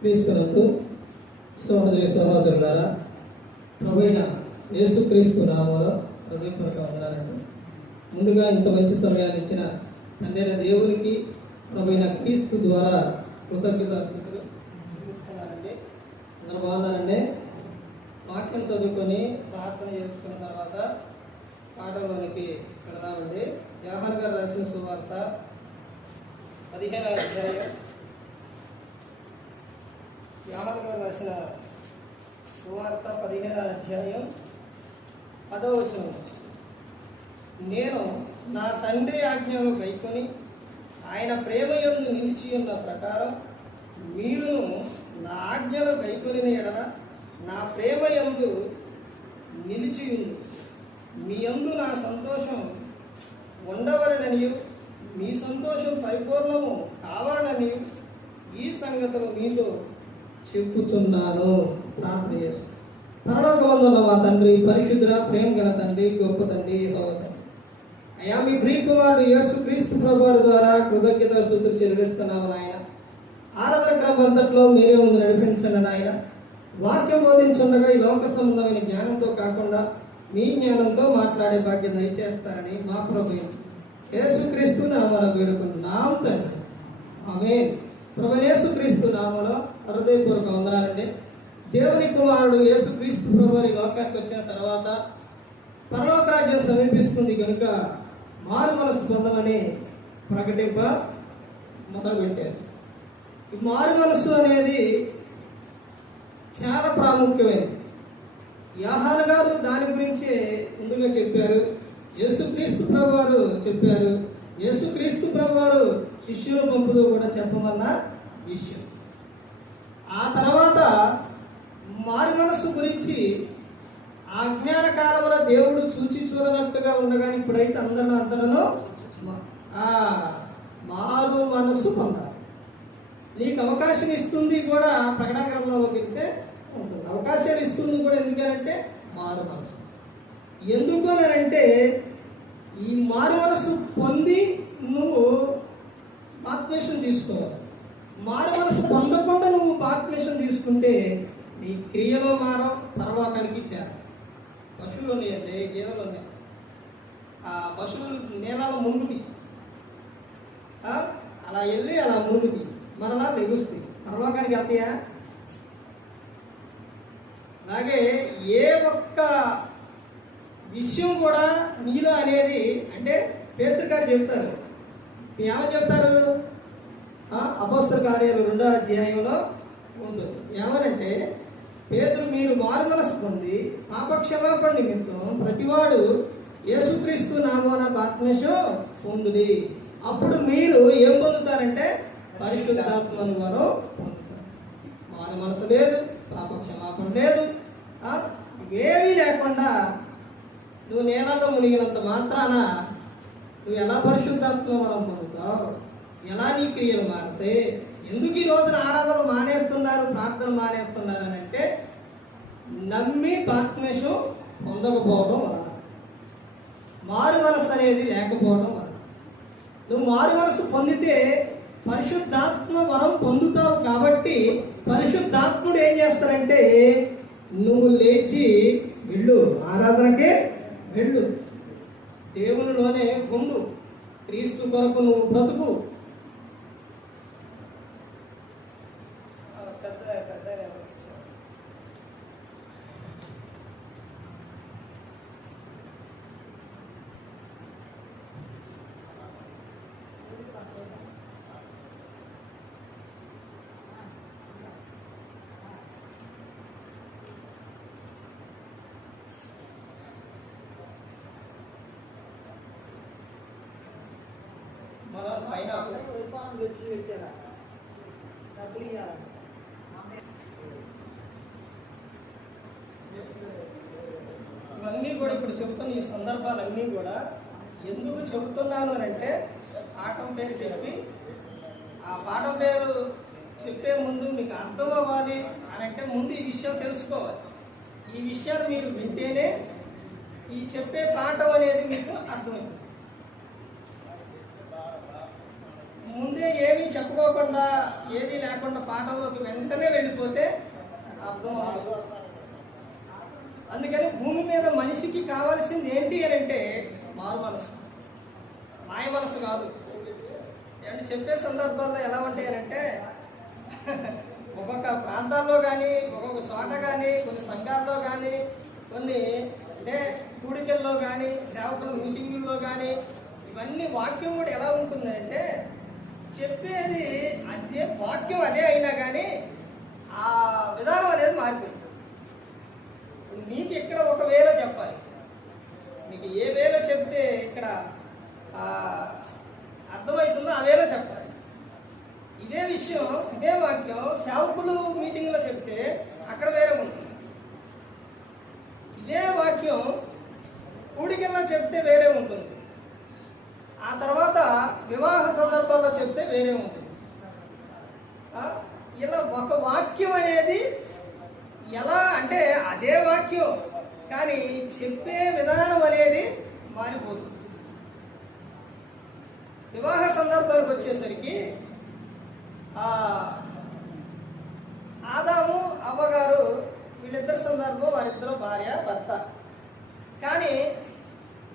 క్రీస్తునందు సహోదరులారా, ప్రభువైన యేసుక్రీస్తు నామములో హృదయపూర్వక వందనాలండి. ముందుగా ఇంత మంచి సమయాన్ని ఇచ్చిన తండ్రైన దేవునికి ప్రభువైన క్రీస్తు ద్వారా కృతజ్ఞతాస్తుతులు చూపిస్తున్నానండి. అందరూ బాగున్నారండి. వాక్యం చదువుకొని ప్రార్థన చేసుకున్న తర్వాత పాఠంలోనికి వెళదామండి. యోహాను గారు రాసిన సువార్త 15వ అధ్యాయం. యోహాను గారు రాసిన సువార్త 15వ అధ్యాయం 10వ వచనం. నేను నా తండ్రి ఆజ్ఞను గైకొని ఆయన ప్రేమ యందు నిలిచి ఉన్న ప్రకారం మీరును నా ఆజ్ఞలు గైకొని ఎడల నా ప్రేమ యందు నిలిచి ఉంది. మీ యందు నా సంతోషం ఉండవలననియు మీ సంతోషం పరిపూర్ణము కావాలననియు ఈ సంగతులు మీతో చెప్పుతున్నాను. ప్రార్థన చేస్తాను. పరలోకమందున్న మా తండ్రి, పరిశుద్ధ ప్రేమ గల తండ్రి, గొప్ప తండ్రి యెహోవా తండ్రి, అయ్యా మీ ప్రియకుమారుడు యేసుక్రీస్తు ప్రభువారి ద్వారా కృతజ్ఞతాస్తుతులు చెల్లిస్తున్నాము నాయన. ఆరాధన క్రమం అంతట్లో మీరే ముందు నడిపించండి నాయన. వాక్యం బోధించుండగా ఈ లోక సంబంధమైన జ్ఞానంతో కాకుండా మీ జ్ఞానంతో మాట్లాడే భాగ్యం దయచేస్తారని మా ప్రభువు యేసుక్రీస్తు నామమున వేడుకుంటున్నాం తండ్రి. ఆమేన్. ప్రభువైన యేసుక్రీస్తు నామములో హృదయపూర్వక వందనాలండి. దేవుని కుమారుడు యేసుక్రీస్తు ప్రభువారి లోకానికి వచ్చిన తర్వాత పరలోక రాజ్యం సమీపిస్తుంది కనుక మారు మనసు పొందమని ప్రకటింప మొదలుపెట్టారు. ఈ మారు మనసు అనేది చాలా ప్రాముఖ్యమైనది. యోహాను గారు దాని గురించే ముందుగా చెప్పారు. యేసుక్రీస్తు ప్రభువారు చెప్పారు. యేసుక్రీస్తు ప్రభువారు శిష్యుల పంపుతో కూడా చెప్పమన్న విషయం. ఆ తర్వాత మారు మనస్సు గురించి అజ్ఞాన కాలమున దేవుడు చూచి చూడనట్టుగా ఉండగానే ఇప్పుడైతే అందరిలో మారు మనస్సు పొందాలి. నీకు అవకాశం ఇస్తుంది కూడా. ప్రకటన గ్రంథంలోకి వెళ్తే ఉంటుంది. అవకాశాలు ఇస్తుంది కూడా. ఎందుకనంటే మారు మనసు. ఎందుకు అంటే ఈ మారు మనసు పొంది నువ్వు బాప్తిసం తీసుకోవాలి. మారు మనసు పొందకుండా నువ్వు బాప్తిసం తీసుకుంటే నీ క్రియలో మారో పరలోకానికి చేర. పశువులు ఉన్నాయండి, గేదెలు ఉన్నాయి. ఆ పశువులు నీళ్ళలో మునుగుతాయి. అలా వెళ్ళి అలా మునుగుతాయి, మరలా లెగుస్తాయి. పరలోకానికి వెళ్తాయా? అలాగే ఏ ఒక్క విషయం కూడా నీలో అనేది అంటే పేతురు గారు చెప్తారు. ఏమని చెప్తారు? అపోస్తల కార్యాలు 2వ అధ్యాయంలో ఉంటుంది. ఏమనంటే పేతురు, మీరు మారు మనసు పొంది పాపక్షమాపణ నిమిత్తం ప్రతివాడు యేసుక్రీస్తు నామమున బాప్తిసం పొందుడి. అప్పుడు మీరు ఏం పొందుతారంటే పరిశుద్ధాత్మను వారు పొందుతారు. మారు మనసు లేదు, పాపక్షమాపణ లేదు, ఇవేమీ లేకుండా నువ్వు నీళ్ళలో మునిగినంత మాత్రాన నువ్వు ఎలా పరిశుద్ధాత్మ వరం పొందుతావు? ఎలా నీ క్రియలు మారితే? ఎందుకు ఈ రోజున ఆరాధనలు మానేస్తున్నారు, ప్రార్థన మానేస్తున్నారు అని అంటే నమ్మి బాప్తిసం పొందకపోవడం వలన, మారు మనసు అనేది లేకపోవడం వలన. నువ్వు మారు మనసు పొందితే పరిశుద్ధాత్మ వరం పొందుతావు. కాబట్టి పరిశుద్ధాత్ముడు ఏం చేస్తారంటే నువ్వు లేచి వెళ్ళు, ఆరాధనకే వెళ్ళు, దేవునిలోనే ఉండు, క్రీస్తు కొరకు నువ్వు బ్రతుకు. ఇవన్నీ కూడా ఇప్పుడు చెబుతున్న ఈ సందర్భాలన్నీ కూడా ఎందుకు చెబుతున్నాను అని అంటే పాఠం పేరు చెప్పి ఆ పాఠం పేరు చెప్పే ముందు మీకు అర్థం అవ్వాలి అని అంటే ముందు ఈ విషయం తెలుసుకోవాలి. ఈ విషయాలు మీరు వింటేనే ఈ చెప్పే పాఠం అనేది మీకు అర్థమైంది. ముందే ఏమీ చెప్పుకోకుండా ఏది లేకుండా పాఠంలోకి వెంటనే వెళ్ళిపోతే అర్థం అవ్వదు. అందుకని భూమి మీద మనిషికి కావాల్సింది ఏంటి అని అంటే మారు మనసు, మాయ మనసు కాదు. అంటే చెప్పే సందర్భాల్లో ఎలా ఉంటాయి అంటే ఒక్కొక్క ప్రాంతాల్లో కానీ ఒక్కొక్క చోట కానీ కొన్ని సంఘాల్లో కానీ కొన్ని అంటే కూడికల్లో కానీ సేవకుల మీటింగుల్లో కానీ ఇవన్నీ వాక్యం కూడా ఎలా ఉంటుందంటే చెప్పేది అదే వాక్యం అదే అయినా కానీ ఆ విధానం అనేది మారిపోయింది. మీకు ఇక్కడ ఒక వేలో చెప్పాలి, మీకు ఏ వేలో చెప్తే ఇక్కడ అర్థమవుతుందో ఆ వేలో చెప్పాలి. ఇదే విషయం ఇదే వాక్యం సేవకులు మీటింగ్లో చెప్తే అక్కడ వేరే ఉంటుంది. ఇదే వాక్యం కూడికల్లో చెప్తే వేరే ఉంటుంది. ఆ తర్వాత వివాహ సందర్భాల్లో చెప్తే వేరే ఉంటుంది. ఇలా ఒక వాక్యం అనేది ఎలా అంటే అదే వాక్యం కానీ చెప్పే విధానం అనేది మారిపోతుంది. వివాహ సందర్భాలకు వచ్చేసరికి ఆదాము అవ్వగారు వీళ్ళిద్దరి సందర్భం వారిద్దరు భార్య భర్త. కానీ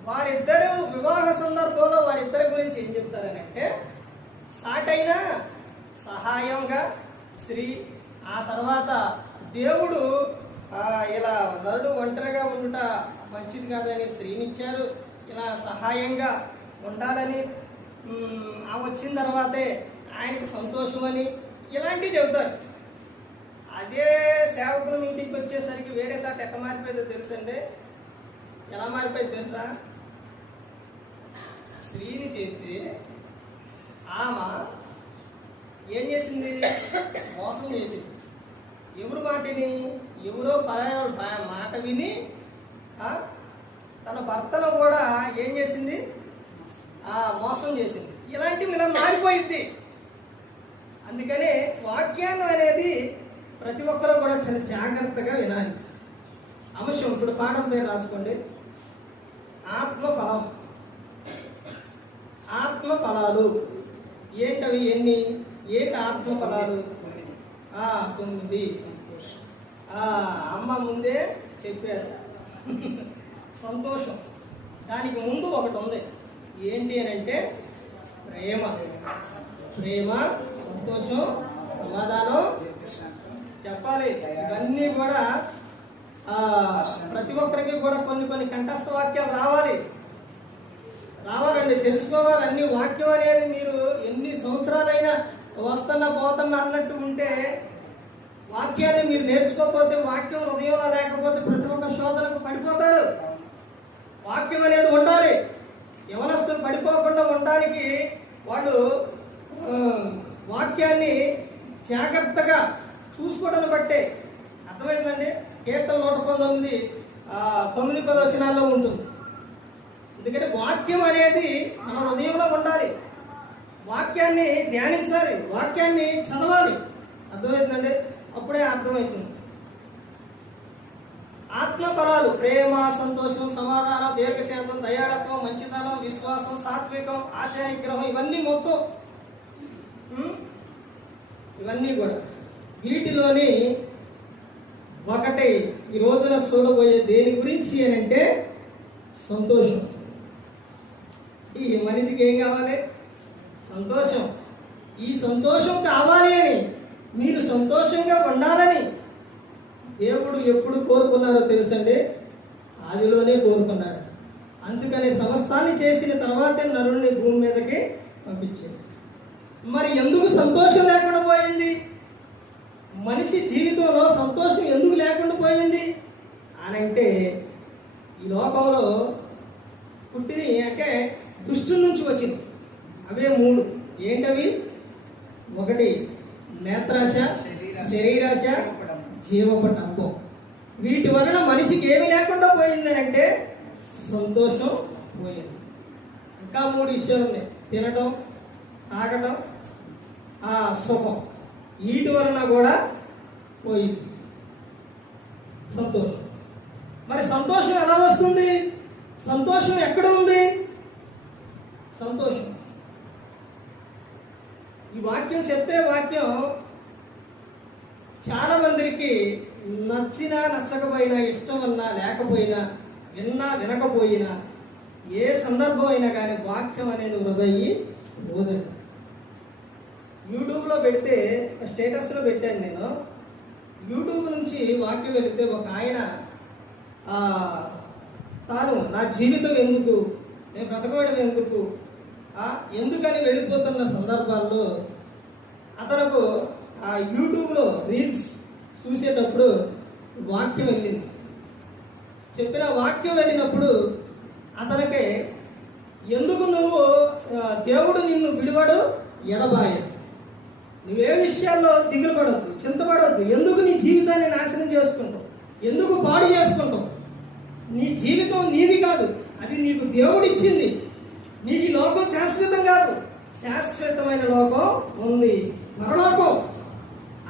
వారిద్దరు వివాహ సందర్భంలో వారిద్దరి గురించి ఏం చెప్తారనంటే సాటైన సహాయంగా స్త్రీ, ఆ తర్వాత దేవుడు ఇలా నరుడు ఒంటరిగా ఉండుట మంచిది కాదని స్త్రీనిచ్చారు, ఇలా సహాయంగా ఉండాలని, ఆ వచ్చిన తర్వాతే ఆయనకు సంతోషం అని ఇలాంటివి చెబుతారు. అదే సేవకుల మీటింగ్కి వచ్చేసరికి వేరే చాట ఎట్లా మారిపోయిందో తెలుసండి. ఎలా మారిపోయింది తెలుసా? స్త్రీని చేస్తే ఆమె ఏం చేసింది? మోసం చేసింది. ఎవరు మాటని? ఎవరో పరాయవాడు మాట విని తన భర్తను కూడా ఏం చేసింది? మోసం చేసింది. ఇలాంటివి ఇలా మారిపోయింది. అందుకనే వాక్యాన్ని అనేది ప్రతి ఒక్కరూ కూడా చాలా జాగ్రత్తగా వినాలి. అంశం ఇప్పుడు పాఠం పేరు రాసుకోండి. ఆత్మఫలం. ఆత్మఫలాలు ఏంటవి? ఏంటి ఆత్మఫలాలు? 9. అమ్మ ముందే చెప్పారు. సంతోషం. దానికి ముందు ఒకటి ఉంది. ఏంటి అని అంటే ప్రేమ. ప్రేమ, సంతోషం, సమాధానం చెప్పాలి. ఇవన్నీ కూడా ప్రతి ఒక్కరికి కూడా కొన్ని కంఠస్థ వాక్యాలు రావాలండి, తెలుసుకోవాలి. అన్ని వాక్యం అనేది మీరు ఎన్ని సంవత్సరాలైనా వస్తున్నా పోతున్నా అన్నట్టు ఉంటే వాక్యాన్ని మీరు నేర్చుకోకపోతే, వాక్యం హృదయంలో లేకపోతే ప్రతి ఒక్క శోధనకు పడిపోతారు. వాక్యం అనేది ఉండాలి. యవనస్తులు పడిపోకుండా ఉండడానికి వాళ్ళు వాక్యాన్ని జాగ్రత్తగా చూసుకోవడం బట్టే. అర్థమైందండి? కీర్తన 119 9-10 వచనాల్లో ఉంటుంది. ఎందుకంటే వాక్యం అనేది మన హృదయంలో ఉండాలి. వాక్యాన్ని ధ్యానించాలి, వాక్యాన్ని చదవాలి. అర్థమవుతుందండి? అప్పుడే అర్థమవుతుంది. ఆత్మఫలాలు ప్రేమ, సంతోషం, సమాధానం, దీర్ఘశాంతం, దయాళత్వం, మంచితనం, విశ్వాసం, సాత్వికం, ఆశానిగ్రహం, ఇవన్నీ మొత్తం ఇవన్నీ కూడా వీటిలోని ఒకటి ఈ రోజున చూడబోయే దేని గురించి అని అంటే సంతోషం. ఈ మనిషికి ఏం కావాలి? సంతోషం. ఈ సంతోషం కావాలి అని, మీరు సంతోషంగా ఉండాలని దేవుడు ఎప్పుడు కోరుకున్నారో తెలుసండి? ఆదిలోనే కోరుకున్నాడు. అందుకని సమస్తాన్ని చేసిన తర్వాతే నరుణ్ణి భూమి మీదకి పంపించాడు. మరి ఎందుకు సంతోషం లేకుండా పోయింది? మనిషి జీవితంలో సంతోషం ఎందుకు లేకుండా పోయింది అనంటే ఈ లోకంలో పుట్టిని అంటే దుష్టుల నుంచి వచ్చింది. అవే 3. ఏంటవి? 1 నేత్రాశ, శరీరాశ, జీవపటంపం. వీటి వలన మనిషికి ఏమి లేకుండా పోయిందని అంటే సంతోషం పోయింది. ఇంకా 3 విషయాలు ఉన్నాయి. తినటం, తాగటం, సుఖం. వీటి వలన కూడా పోయింది సంతోషం. మరి సంతోషం ఎలా వస్తుంది? సంతోషం ఎక్కడ ఉంది? సంతోషం ఈ వాక్యం చెప్పే వాక్యం చాలా మందికి నచ్చినా నచ్చకపోయినా, ఇష్టం ఉన్నా లేకపోయినా, విన్నా వినకపోయినా, ఏ సందర్భం అయినా కానీ వాక్యం అనేది వృధయ్యి పోదండి. యూట్యూబ్లో పెడితే స్టేటస్లో పెట్టాను నేను. యూట్యూబ్ నుంచి వాక్యం వెళితే ఒక ఆయన తాను నా జీవితం ఎందుకు, నేను బ్రతకడం ఎందుకని వెళ్ళిపోతున్న సందర్భాల్లో అతనుకు ఆ యూట్యూబ్లో రీల్స్ చూసేటప్పుడు వాక్యం వెళ్ళింది. చెప్పిన వాక్యం వెళ్ళినప్పుడు అతనికి ఎందుకు నువ్వు దేవుడు నిన్ను విడివడు ఎడబాయడు, నువ్వే విషయాల్లో దిగులు పడవద్దు, చింతపడవద్దు, ఎందుకు నీ జీవితాన్ని నాశనం చేసుకుంటావు, ఎందుకు పాడు చేసుకుంటావు, నీ జీవితం నీది కాదు, అది నీకు దేవుడు ఇచ్చింది, నీకు ఈ లోకం శాశ్వతం కాదు, శాశ్వతమైన లోకం ఉంది, పరలోకం,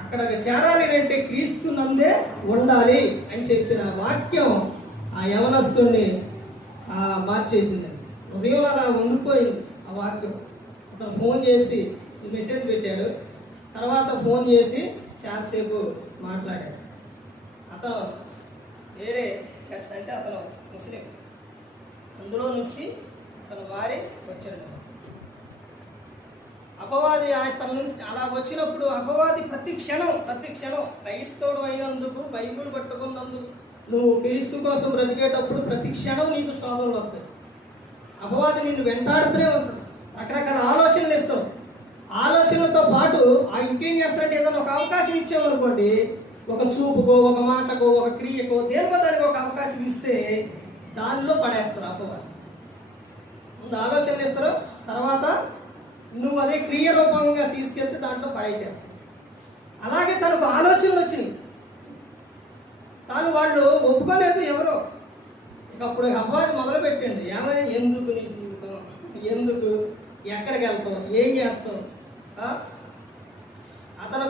అక్కడికి చేరాలి అంటే క్రీస్తు నందే ఉండాలి అని చెప్పిన వాక్యం ఆ యవనస్తుని మార్చేసింది. ఉదయం అలా ఉండిపోయింది ఆ వాక్యం. అతను ఫోన్ చేసి మెసేజ్ పెట్టాడు, తర్వాత ఫోన్ చేసి చాలాసేపు మాట్లాడాడు. అతను వేరే క్యాస్ట్, అంటే అతను ముస్లిం, అందులో నుంచి అతను వారి వచ్చాడు. అపవాది తన నుంచి అలా వచ్చినప్పుడు అపవాది ప్రతి క్షణం క్రైస్తవుడు అయినందుకు, బైబిల్ పట్టుకున్నందుకు, నువ్వు క్రీస్తు కోసం బ్రతికేటప్పుడు ప్రతి క్షణం నీకు శోధనలు వస్తాయి. అపవాది నిన్ను వెంటాడుతూనే ఉంటాడు, రకరకాల ఆలోచనలు ఇస్తావు. ఆలోచనలతో పాటు ఇంకేం చేస్తాడంటే ఏదైనా ఒక అవకాశం ఇచ్చామనుకోండి, ఒక చూపుకో, ఒక మాటకో, ఒక క్రియకో, దేనికో దానికి ఒక అవకాశం ఇస్తే దానిలో పడేస్తారు అపవాది. ముందు ఆలోచనలు ఇస్తారు, తర్వాత నువ్వు అదే క్రియ రూపంగా తీసుకెళ్తే దాంట్లో పడేసేస్తావు. అలాగే తనకు ఆలోచనలు వచ్చినాయి, తాను వాళ్ళు ఒప్పుకోలేదు ఎవరో. ఇక అప్పుడు అపవాది మొదలు పెట్టండి, ఏమని, ఎందుకు నీ జీవితం, ఎందుకు, ఎక్కడికి వెళ్తావు, ఏం చేస్తావు. అతను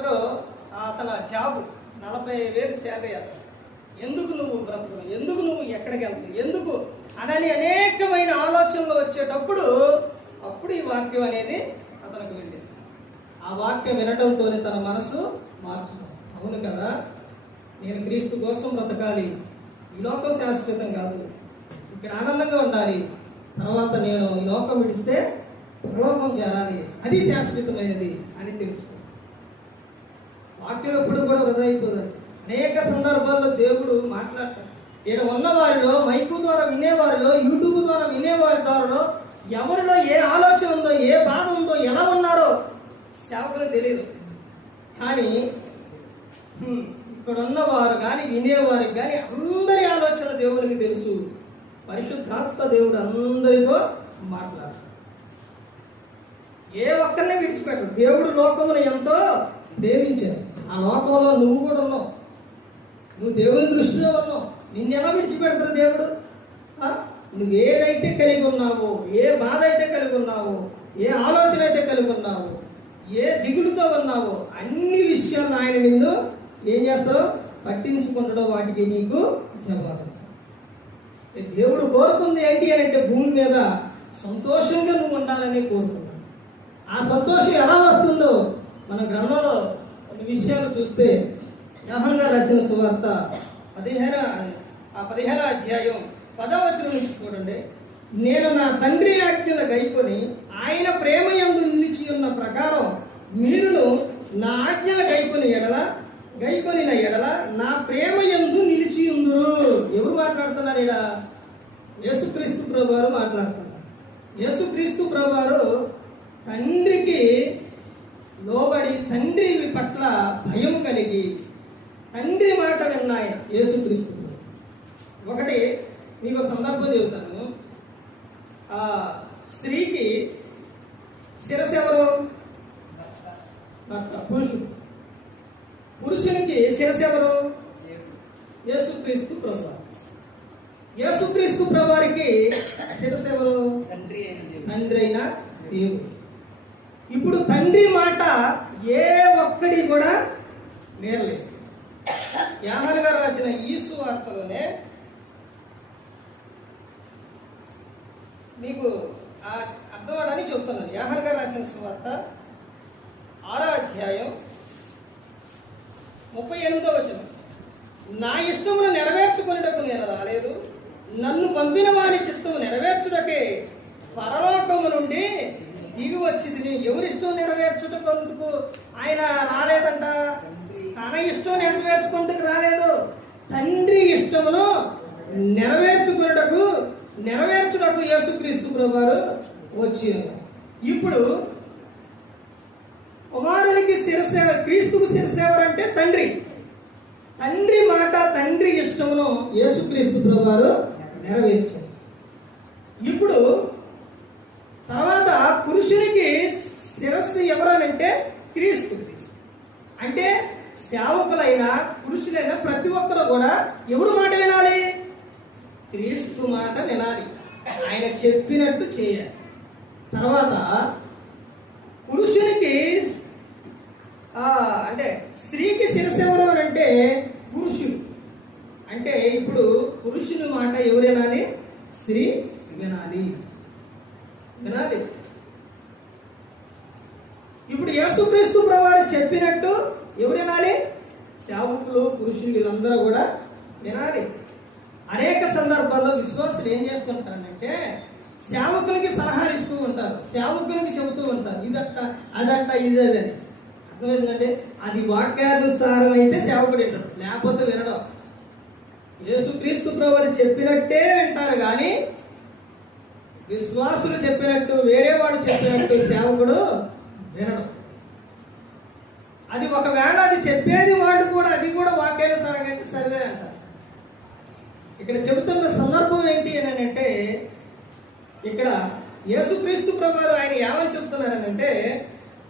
జాబు 40,000 శాలరీ, ఎందుకు నువ్వు బ్రతుకు, ఎందుకు నువ్వు ఎక్కడికి వెళ్తావు, ఎందుకు అని అనేకమైన ఆలోచనలు వచ్చేటప్పుడు అప్పుడు ఈ వాక్యం అనేది అతనికి వెళ్ళింది. ఆ వాక్యం వినటంతోనే తన మనసు మార్చుతాం. అవును కదా, నేను క్రీస్తు కోసం బ్రతకాలి, ఈ లోకం శాశ్వతం కాదు, ఇక్కడ ఆనందంగా ఉండాలి, తర్వాత నేను ఈ లోకం విడిస్తే పరలోకం చేరాలి, అది శాశ్వతమైనది అని తెలుసుకో. వాక్యం ఎప్పుడు కూడా వృధా అయిపోదు. అనేక సందర్భాల్లో దేవుడు మాట్లాడతాడు. ఇక్కడ ఉన్న వారిలో, మైకు ద్వారా వినేవారిలో, యూట్యూబ్ ద్వారా వినేవారి ద్వారా ఎవరిలో ఏ ఆలోచన ఉందో, ఏ బాధ ఉందో, ఎలా ఉన్నారో సేవకులకు తెలియదు. కానీ ఇక్కడ ఉన్నవారు కానీ, వినేవారికి కానీ అందరి ఆలోచన దేవునికి తెలుసు. పరిశుద్ధాత్మ దేవుడు అందరితో మాట్లాడతాడు, ఏ ఒక్కరిని విడిచిపెట్టడు. దేవుడు లోకమును ఎంతో ప్రేమించాడు, ఆ లోకంలో నువ్వు కూడా ఉన్నావు, నువ్వు దేవుని దృష్టిలో ఉన్నావు. నిన్నెలా విడిచిపెడతారు దేవుడు? నువ్వు ఏదైతే కలిగి ఉన్నావో, ఏ బాధ అయితే కలిగి ఉన్నావో, ఏ ఆలోచన అయితే కలిగి ఉన్నావో, ఏ దిగులుతో ఉన్నావో, అన్ని విషయాలను ఆయన నిన్ను ఏం చేస్తారో పట్టించుకుంటాడో, వాటికి నీకు జవాబు. దేవుడు కోరుకుంది ఏంటి అని అంటే భూమి మీద సంతోషంగా నువ్వు ఉండాలని కోరుకున్నాడు. ఆ సంతోషం ఎలా వస్తుందో మన గ్రంథంలో కొన్ని విషయాలు చూస్తే, యోహాను గారు రాసిన సువార్త 15వ అధ్యాయం 10వ వచనం నుంచి చూడండి. నేను నా తండ్రి ఆజ్ఞలు గైకొని ఆయన ప్రేమ యందు నిలిచి ఉన్న ప్రకారం మీరును నా ఆజ్ఞలు గైకొనిన ఎడల నా ప్రేమ యందు నిలిచి ఉందురు. ఎవరు మాట్లాడుతున్నారు ఇక్కడ? యేసుక్రీస్తు ప్రభువారు మాట్లాడుతున్నారు. యేసుక్రీస్తు ప్రభువారు తండ్రికి లోబడి, తండ్రి పట్ల భయం కలిగి, తండ్రి మాట విన్న ఆయన యేసుక్రీస్తు. ఒకటి మీకు సందర్భం చెబుతాను. స్త్రీకి శిరస్సు ఎవరు? పురుషుడు. పురుషునికి శిరస్సు ఎవరు? యేసుక్రీస్తు ప్రభు. యేసుక్రీస్తు ప్రభువారికి శిరస్సు ఎవరు? తండ్రి అయిన దేవుడు. ఇప్పుడు తండ్రి మాట ఏ ఒక్కడి కూడా నేరలేదు. యోహాను గారు రాసిన ఈ సువార్తలోనే మీకు అర్థమవడానికి చెప్తున్నాను. యోహాను గారు రాసిన సువార్త 6వ అధ్యాయం 38వ వచనం. నా ఇష్టమును నెరవేర్చుకొనుటకు నేను రాలేదు, నన్ను పంపిన వారి చిత్తము నెరవేర్చుటకే పరలోకము నుండి దిగి వచ్చింది. ఎవరి ఇష్టం నెరవేర్చుటకు ఆయన రాలేదంట? తన ఇష్టం నెరవేర్చుకుంటూ రాలేదు, తండ్రి ఇష్టమును నెరవేర్చుటకు యేసుక్రీస్తు ప్రభువారు వచ్చి ఉన్నారు. ఇప్పుడు కుమారునికి శిరసేవ, క్రీస్తుకు శిరసేవరంటే తండ్రి. తండ్రి మాట, తండ్రి ఇష్టమును యేసుక్రీస్తు ప్రభువారు నెరవేర్చారు. ఇప్పుడు తర్వాత పురుషునికి శిరస్సు ఎవరనంటే క్రీస్తు. అంటే సేవకులైన పురుషులైన ప్రతి ఒక్కరు కూడా ఎవరు మాట వినాలి? క్రీస్తు మాట వినాలి, ఆయన చెప్పినట్టు చేయాలి. తర్వాత పురుషునికి అంటే స్త్రీకి శిరస్సు ఎవరు అని అంటే పురుషుడు. అంటే ఇప్పుడు పురుషుని మాట ఎవరు వినాలి? స్త్రీ వినాలి. ఇప్పుడు యేసుక్రీస్తు ప్రభువారు చెప్పినట్టు ఎవరు వినాలి? సేవకులు, పురుషులు వీళ్ళందరూ కూడా వినాలి. అనేక సందర్భాల్లో విశ్వాసులు ఏం చేస్తుంటారంటే సేవకులకి సలహాలు ఇస్తూ ఉంటారు, సేవకులకి చెబుతూ ఉంటారు, ఇదట్ట అదట్ట ఇదని. అర్థమైందంటే అది వాక్యానుసారం అయితే సేవకుడు వింటాడు, లేకపోతే వినడం. యేసుక్రీస్తు ప్రభువారు చెప్పినట్టే వింటారు, కానీ విశ్వాసులు చెప్పినట్టు, వేరే వాడు చెప్పినట్టు సేవకుడు వినడం. అది ఒకవేళ అది చెప్పేది వాడు కూడా, అది కూడా వాక్యానుసారంగా అయితే సరిదే అంటారు. ఇక్కడ చెబుతున్న సందర్భం ఏంటి అని అంటే, ఇక్కడ యేసుక్రీస్తు ప్రభువారు ఆయన ఏమని చెబుతున్నారనంటే,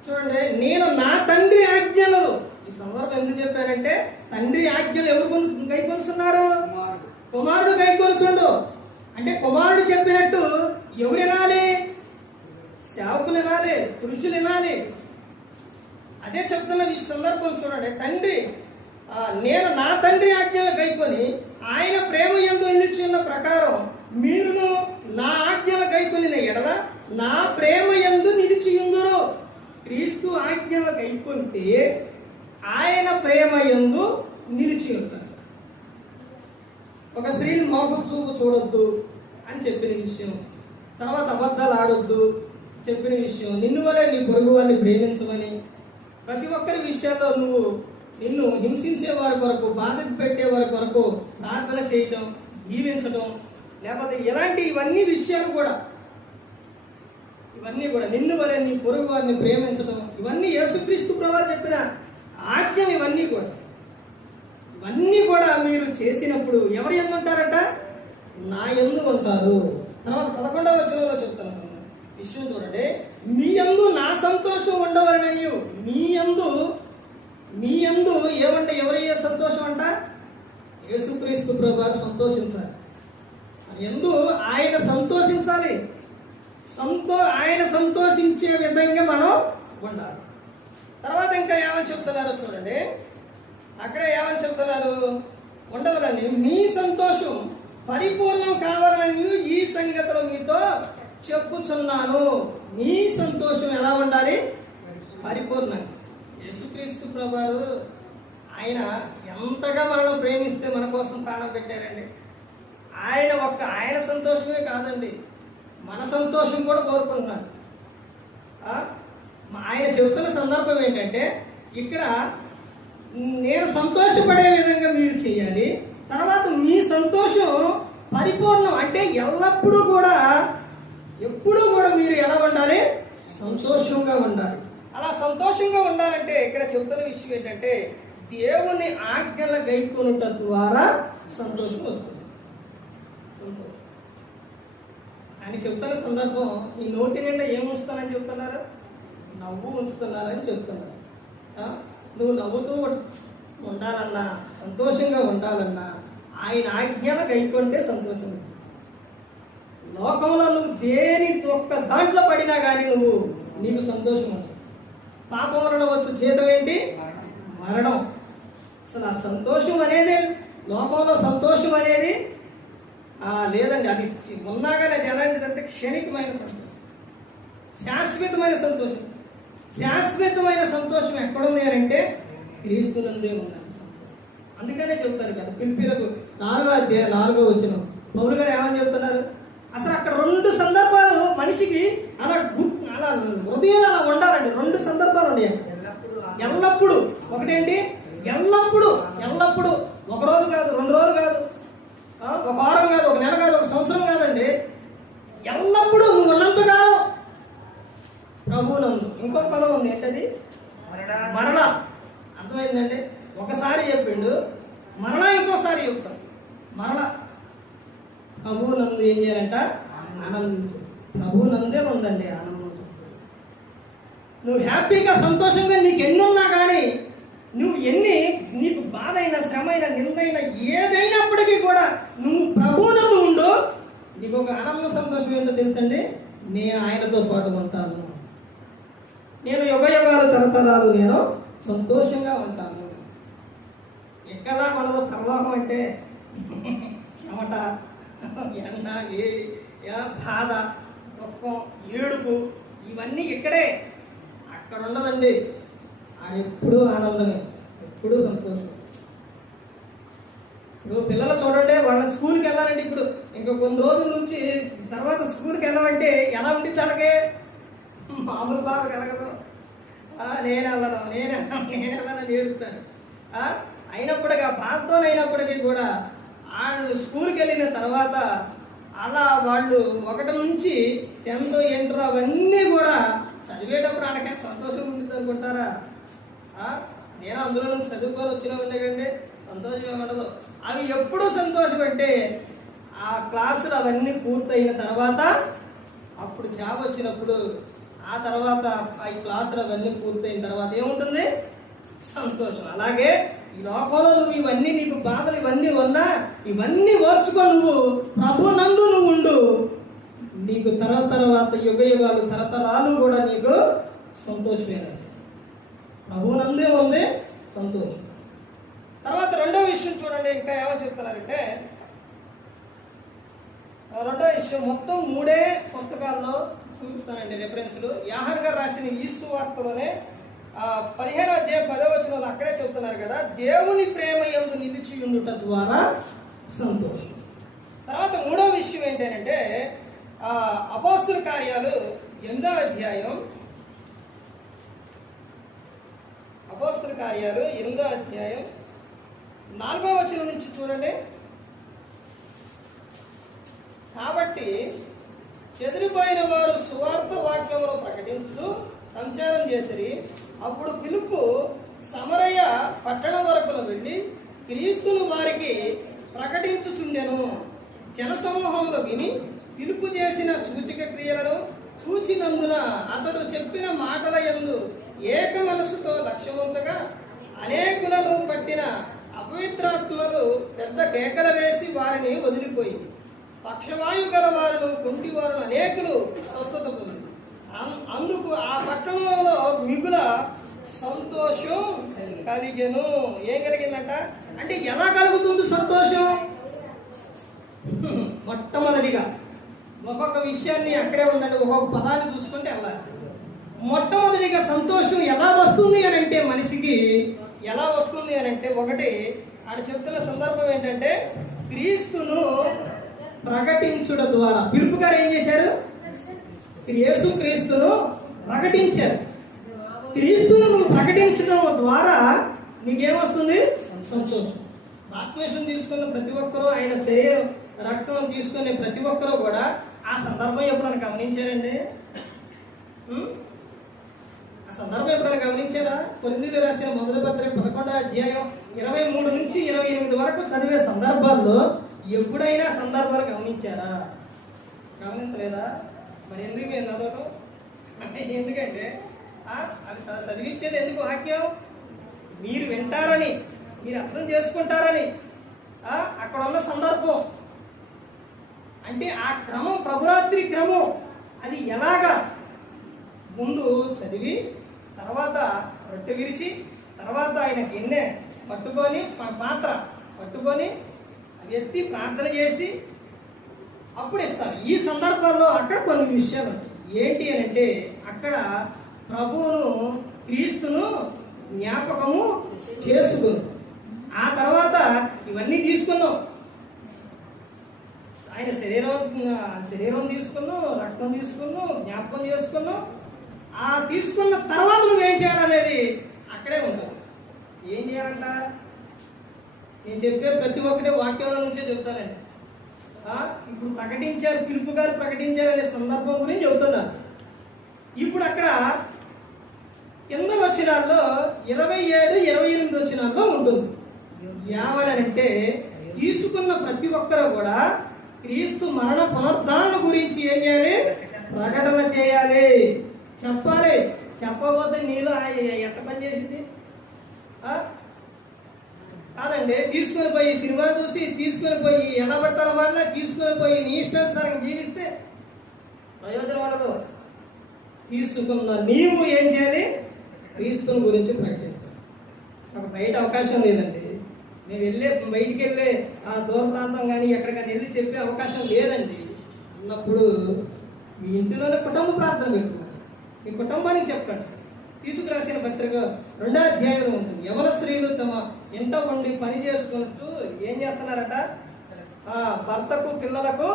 చూడండి, నేను నా తండ్రి ఆజ్ఞలు. ఈ సందర్భం ఎందుకు చెప్పారంటే, తండ్రి ఆజ్ఞలు ఎవరు గైకొలుస్తున్నారు? కుమారుడు గైకొలుచుండు. అంటే కుమారుడు చెప్పినట్టు ఎవరు వినాలి? సేవకులు వినాలి, పురుషులు వినాలి. అదే చెప్తున్న ఈ సందర్భం చూడండి. తండ్రి, నేను నా తండ్రి ఆజ్ఞలు గైకొని ఆయన ప్రేమ యందు నిలిచి ఉన్న ప్రకారం మీరును నా ఆజ్ఞలు గైకొనిన ఎడల నా ప్రేమ యందు నిలిచి ఉందురు. క్రీస్తు ఆజ్ఞలు గైకొంటే ఆయన ప్రేమ యందు నిలిచి ఉంటారు. ఒక స్త్రీని మోహం చూపు చూడొద్దు అని చెప్పిన విషయం, తర్వాత అబద్ధాలు ఆడొద్దు చెప్పిన విషయం, నిన్ను వలె నీ పొరుగు వారిని ప్రేమించమని, ప్రతి ఒక్కరి విషయాల్లో నువ్వు నిన్ను హింసించే వారి కొరకు, బాధ పెట్టే వారి కొరకు ప్రార్థన చేయటం, జీవించడం, లేకపోతే ఇవన్నీ విషయాలు కూడా, ఇవన్నీ కూడా నిన్ను వలె నీ పొరుగు వారిని ప్రేమించడం, ఇవన్నీ యేసుక్రీస్తు ప్రభువారు చెప్పిన ఆజ్ఞలు. ఇవన్నీ కూడా మీరు చేసినప్పుడు ఎవరు యందు ఉంటారట? నా యందు ఉంటారు. తర్వాత 11వ వచనంలో చెప్తాను విషయం చూడండి. మీ యందు నా సంతోషం ఉండవలనయ్యు. మీ యందు ఏమంటే ఎవరయ్యే సంతోషం అంట? యేసుక్రీస్తు ప్రభువారు సంతోషించాలి. యందు ఆయన సంతోషించాలి. ఆయన సంతోషించే విధంగా మనం ఉండాలి. తర్వాత ఇంకా ఏమని చెప్తున్నారో చూడండి. అక్కడే ఏమని చెప్తున్నారు? ఉండవలని మీ సంతోషం పరిపూర్ణం కావాలని ఈ సంగతులు మీతో చెప్పుచున్నాను. మీ సంతోషం ఎలా ఉండాలి? పరిపూర్ణంగా. యేసుక్రీస్తు ప్రభువారు ఆయన ఎంతగా మనల్ని ప్రేమిస్తే మన కోసం ప్రాణం పెట్టారండి. ఆయన సంతోషమే కాదండి, మన సంతోషం కూడా కోరుకుంటున్నాడు. ఆయన చెబుతున్న సందర్భం ఏంటంటే, ఇక్కడ నేను సంతోషపడే విధంగా మీరు చేయాలి. తర్వాత మీ సంతోషం పరిపూర్ణం అంటే ఎల్లప్పుడూ కూడా, ఎప్పుడూ కూడా మీరు ఎలా ఉండాలి? సంతోషంగా ఉండాలి. అలా సంతోషంగా ఉండాలంటే ఇక్కడ చెబుతున్న విషయం ఏంటంటే, దేవుని ఆజ్ఞల గైకొనుట ద్వారా సంతోషం వస్తుంది. అని చెప్తున్న సందర్భం, ఈ నోటి నిండా ఏం ఉంచుతానని చెప్తున్నారు? నవ్వు ఉంచుతున్నారని చెప్తున్నారు. నువ్వు నవ్వుతూ ఉండాలన్నా, సంతోషంగా ఉండాలన్నా ఆయన ఆజ్ఞలు గైకొంటే సంతోషం. లోకంలో నువ్వు దేని ఒక్క దాంట్లో పడినా కానీ నీకు సంతోషం ఉంటుంది. పాపం వలన వచ్చు జీతం ఏంటి? మరణం. అసలు ఆ సంతోషం అనేది, లోకంలో సంతోషం అనేది లేదండి. అది ఉన్నా కానీ అది ఎలాంటిదంటే క్షణికమైన సంతోషం, శాశ్వతమైన సంతోషం. శాశ్వతమైన సంతోషం ఎక్కడుంది అని అంటే క్రీస్తునందే ఉన్నాను. అందుకనే చెప్తారు కదా పిలిపిలకు 4వ వచనం పౌలు గారు ఏమని చెప్తున్నారు? అసలు అక్కడ 2 సందర్భాలు మనిషికి అలా హృదయం అలా ఉండాలండి. 2 సందర్భాలు ఉన్నాయి. ఎల్లప్పుడు ఒకటేంటి? ఎల్లప్పుడు ఒక రోజు కాదు, 2 రోజులు కాదు, ఒక వారం కాదు, ఒక నెల కాదు, ఒక సంవత్సరం కాదండి. ఎల్లప్పుడూ నువ్వు ఉన్నంతకాలం ప్రభువునందు. ఇంకొక పదం ఉంది, ఏంటది? మరలా. అర్థమైందండి? ఒకసారి చెప్పిండు, మరలా ఇంకోసారి చెప్తాం. మరలా ప్రభువునందు ఏం చేయాలంట? ఆనందించు. ప్రభువునందే ఉందండి ఆనందం. నువ్వు హ్యాపీగా సంతోషంగా నీకు ఎన్నున్నా కానీ నీకు బాధ అయినా శ్రమ అయినా నిందైనా ఏదైనప్పటికీ కూడా నువ్వు ప్రభువునందు ఉండు. నీకు ఒక ఆనంద సంతోషం ఏంటో తెలుసండి? నేను ఆయనతో పాటు ఉంటాను. నేను యుగాలు తరతరాలు నేను సంతోషంగా ఉంటాను. ఎక్కడ మనలో పరలోకం అంటే చెమట, ఎండ, వేడి, బాధ, దుఃఖం, ఏడుపు ఇవన్నీ ఇక్కడే. అక్కడ ఉండదండి. ఆయన ఎప్పుడూ ఆనందమే, ఎప్పుడూ సంతోషం. ఇప్పుడు పిల్లలు చూడండి, వాళ్ళ స్కూల్కి వెళ్ళాలంటే ఇప్పుడు ఇంకా కొన్ని రోజుల నుంచి తర్వాత స్కూల్కి వెళ్ళమంటే ఎలా ఉంటుంది? అలాగే మామూలు బాధ కలగదు. నేను వెళ్ళను ఏడుస్తాను. అయినప్పటికీ ఆ బాధతోనైనప్పటికీ కూడా వాళ్ళు స్కూల్కి వెళ్ళిన తర్వాత అలా వాళ్ళు 1 నుంచి 10th ఇంటర్ అవన్నీ కూడా చదివేటప్పుడు వాళ్ళకి సంతోషం ఉంటుంది అనుకుంటారా? నేను అందులో నుంచి చదువుకొని వచ్చిన వాళ్ళకండి సంతోషం ఉండదు. అవి ఎప్పుడు సంతోషం అంటే ఆ క్లాసులు అవన్నీ పూర్తయిన తర్వాత, అప్పుడు జాబ్ వచ్చినప్పుడు, ఆ తర్వాత ఈ క్లాసులు అవన్నీ పూర్తయిన తర్వాత ఏముంటుంది? సంతోషం. అలాగే ఈ లోకంలో నువ్వు ఇవన్నీ, నీకు బాధలు ఇవన్నీ ఉన్నా ఇవన్నీ ఓర్చుకో. నువ్వు ప్రభునందు నువ్వు ఉండు. నీకు తర్వాత యుగాలు తరతరాలు కూడా నీకు సంతోషమేనండి. ప్రభునందే ఉంది సంతోషం. తర్వాత 2వ విషయం చూడండి, ఇంకా ఏమో చెప్తున్నారంటే 2వ విషయం మొత్తం 3 పుస్తకాల్లో చూపిస్తానండి రెఫరెన్స్లు. యోహాను గారు రాసిన ఈ సువార్తలోనే 15వ అధ్యాయం 10వ వచనంలో అక్కడే చెప్తున్నారు కదా, దేవుని ప్రేమ యందు నిలిచి ఉండుట ద్వారా సంతోషం. తర్వాత 3వ విషయం ఏంటంటే అపోస్తుల కార్యాలు 8వ అధ్యాయం, అపోస్తుల కార్యాలు 8వ అధ్యాయం 4వ వచనం నుంచి చూడండి. కాబట్టి చెదిరిపోయిన వారు సువార్త వాక్యమును ప్రకటించు సంచారం చేసిరి. అప్పుడు ఫిలిప్పు సమరయ పట్టణం వరకు వెళ్ళి క్రీస్తును వారికి ప్రకటించుచుండెను. జనసమూహంలో విని ఫిలిప్పు చేసిన సూచక క్రియలను చూచినందున అతడు చెప్పిన మాటల యందు ఏక మనసుతో లక్ష్యముంచగా అనేకులను పట్టిన అపవిత్రాత్మలు పెద్ద కేకలు వేసి వారిని వదిలిపోయింది. పక్షవాయు గల వారు, కుంటి వారు అనేకులు స్వస్థత పొంది. అందుకు ఆ పట్టణంలో మిగుల సంతోషం కలిగెను. ఏం కలిగిందంట అంటే ఎలా కలుగుతుంది సంతోషం? మొట్టమొదటిగా ఒక్కొక్క విషయాన్ని అక్కడే ఉందండి, ఒక్కొక్క పదాన్ని చూసుకుంటే వెళ్ళాలి. మొట్టమొదటిగా సంతోషం ఎలా వస్తుంది అని అంటే, మనిషికి ఎలా వస్తుంది అని అంటే, ఒకటి ఆయన చెప్తున్న సందర్భం ఏంటంటే క్రీస్తును ప్రకటించుట ద్వారా. పిలుపు గారు ఏం చేశారు? యేసు క్రీస్తును ప్రకటించారు. క్రీస్తును నువ్వు ప్రకటించడం ద్వారా నీకేమొస్తుంది? సంతోషం. బాప్తిస్మం తీసుకున్న ప్రతి ఒక్కరూ, ఆయన శరీరం రక్తం తీసుకునే ప్రతి ఒక్కరూ కూడా ఆ సందర్భం ఎప్పుడైనా గమనించారండి? ఆ సందర్భం ఎప్పుడైనా గమనించారా? కొరింథీయులకు రాసిన మొదటి పత్రిక 11వ అధ్యాయం 23 నుంచి 28 వరకు చదివే సందర్భాల్లో ఎప్పుడైనా సందర్భాలు గమనించారా? గమనించలేదా? మరి ఎందుకు మేము చదవటం? ఎందుకంటే అది చదివించేది ఎందుకు? వాక్యం మీరు వింటారని, మీరు అర్థం చేసుకుంటారని. అక్కడ ఉన్న సందర్భం అంటే ఆ క్రమం, ప్రభురాత్రి క్రమం అది ఎలాగా ముందు చదివి, తర్వాత రొట్టె విరిచి, తర్వాత ఆయన గిన్నె పట్టుకొని, పాత్ర పట్టుకొని ఎత్తి ప్రార్థన చేసి అప్పుడు ఇస్తారు. ఈ సందర్భంలో అక్కడ కొన్ని విషయాలు ఏంటి అని అంటే, అక్కడ ప్రభువును క్రీస్తును జ్ఞాపకము చేసుకుని. ఆ తర్వాత ఇవన్నీ తీసుకున్నాం. ఆయన శరీరం తీసుకున్నాం, రక్తం తీసుకున్నాం, జ్ఞాపకం చేసుకున్నాం. ఆ తీసుకున్న తర్వాత నువ్వేం చేయాలనేది అక్కడే ఉంటావు. ఏం చేయాలంట? నేను చెప్పే ప్రతి ఒక్కటి వాక్యంలో నుంచే చెప్తానండి. ఇప్పుడు ప్రకటించారు, పిలుపు గారు ప్రకటించారనే సందర్భం గురించి చెబుతున్నాను. ఇప్పుడు అక్కడ కింద వచనాల్లో 27, 28 వచనాల్లో ఉంటుంది. ఏమనంటే తీసుకున్న ప్రతి ఒక్కరు కూడా క్రీస్తు మరణ పునరుద్ధారణ గురించి ఏం చేయాలి? ప్రకటన చేయాలి, చెప్పాలి. చెప్పకపోతే నీలో ఎంత పని చేసింది? కాదండి, తీసుకొని పోయి సినిమా చూసి, తీసుకొని పోయి ఎలా పట్టాల మాటలా తీసుకొని పోయి నీ ఇష్టానుసారం జీవిస్తే ప్రయోజనం ఉండదు. తీసుకున్న నీవు ఏం చేయాలి? క్రీస్తుని గురించి ప్రకటించాలి. నాకు బయట అవకాశం లేదండి. మేము బయటికి వెళ్ళే ఆ దూర ప్రాంతం కానీ ఎక్కడికైనా వెళ్ళి చెప్పే అవకాశం లేదండి. ఉన్నప్పుడు మీ ఇంటిలోనే కుటుంబ ప్రార్థన పెట్టుకోండి, మీ కుటుంబానికి చెప్పండి. తీతుకు రాసిన పత్రిక 2వ అధ్యాయంలో ఉంటుంది. యవన స్త్రీలు తమ ఇంట ఉండి పని చేసుకుంటూ ఏం చేస్తున్నారట? భర్తకు పిల్లలకు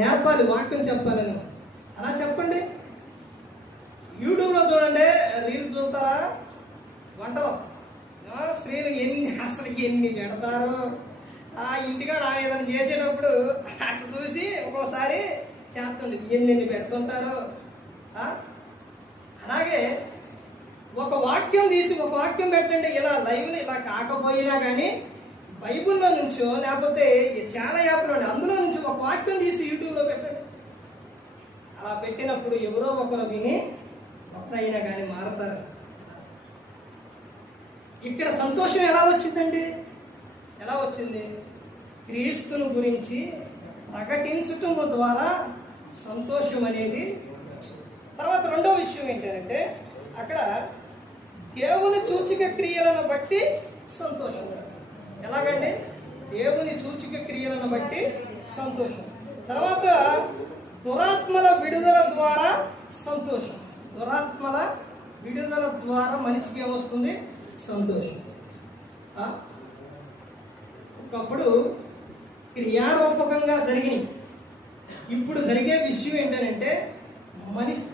నేర్పాలి, వాక్యం చెప్పాలని. అలా చెప్పండి. యూట్యూబ్లో చూడండి, రీల్స్ చూస్తారా? వంటలో స్త్రీలు ఎన్ని పెడతారు. ఇంటికాడ ఏదైనా చేసేటప్పుడు అక్కడ చూసి ఒక్కోసారి చేస్తుండే ఎన్ని పెడుతుంటారు. అలాగే ఒక వాక్యం తీసి ఒక వాక్యం పెట్టండి. ఇలా లైవ్లో ఇలా కాకపోయినా కానీ బైబిల్లో నుంచో లేకపోతే చాలా యాప్లో అందులో నుంచి ఒక వాక్యం తీసి యూట్యూబ్లో పెట్టండి. అలా పెట్టినప్పుడు ఎవరో ఒకరు విని ఒక్కరైనా కానీ మారుతారు. ఇక్కడ సంతోషం ఎలా వచ్చిందండి? ఎలా వచ్చింది? క్రీస్తుని గురించి ప్రకటించటం ద్వారా సంతోషం అనేది. తర్వాత రెండో విషయం ఏంటంటే అక్కడ దేవుని సూచిక క్రియలను బట్టి సంతోషం. ఎలాగండి? దేవుని సూచిక క్రియలను బట్టి సంతోషం. తర్వాత దురాత్మల విడుదల ద్వారా సంతోషం. దురాత్మల విడుదల ద్వారా మనిషికి ఏమొస్తుంది? సంతోషం. ఒకప్పుడు క్రియారూపకంగా జరిగినాయి. ఇప్పుడు జరిగే విషయం ఏంటంటే మనిషి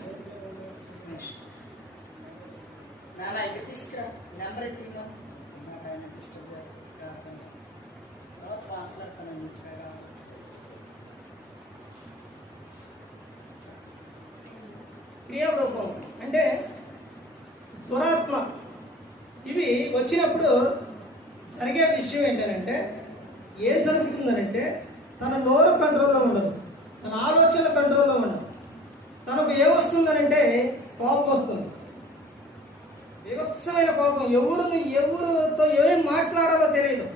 క్రియారూపం అంటే దురాత్మ ఇవి వచ్చినప్పుడు జరిగే విషయం ఏంటంటే ఏం జరుగుతుందనంటే తన నోరు కంట్రోల్లో ఉండదు, తన ఆలోచన కంట్రోల్లో ఉండదు. తనకు ఏమొస్తుందనంటే కోపం వస్తుంది, వివత్సమైన కోపం. ఎవరితో ఏం మాట్లాడాలో తెలియదు.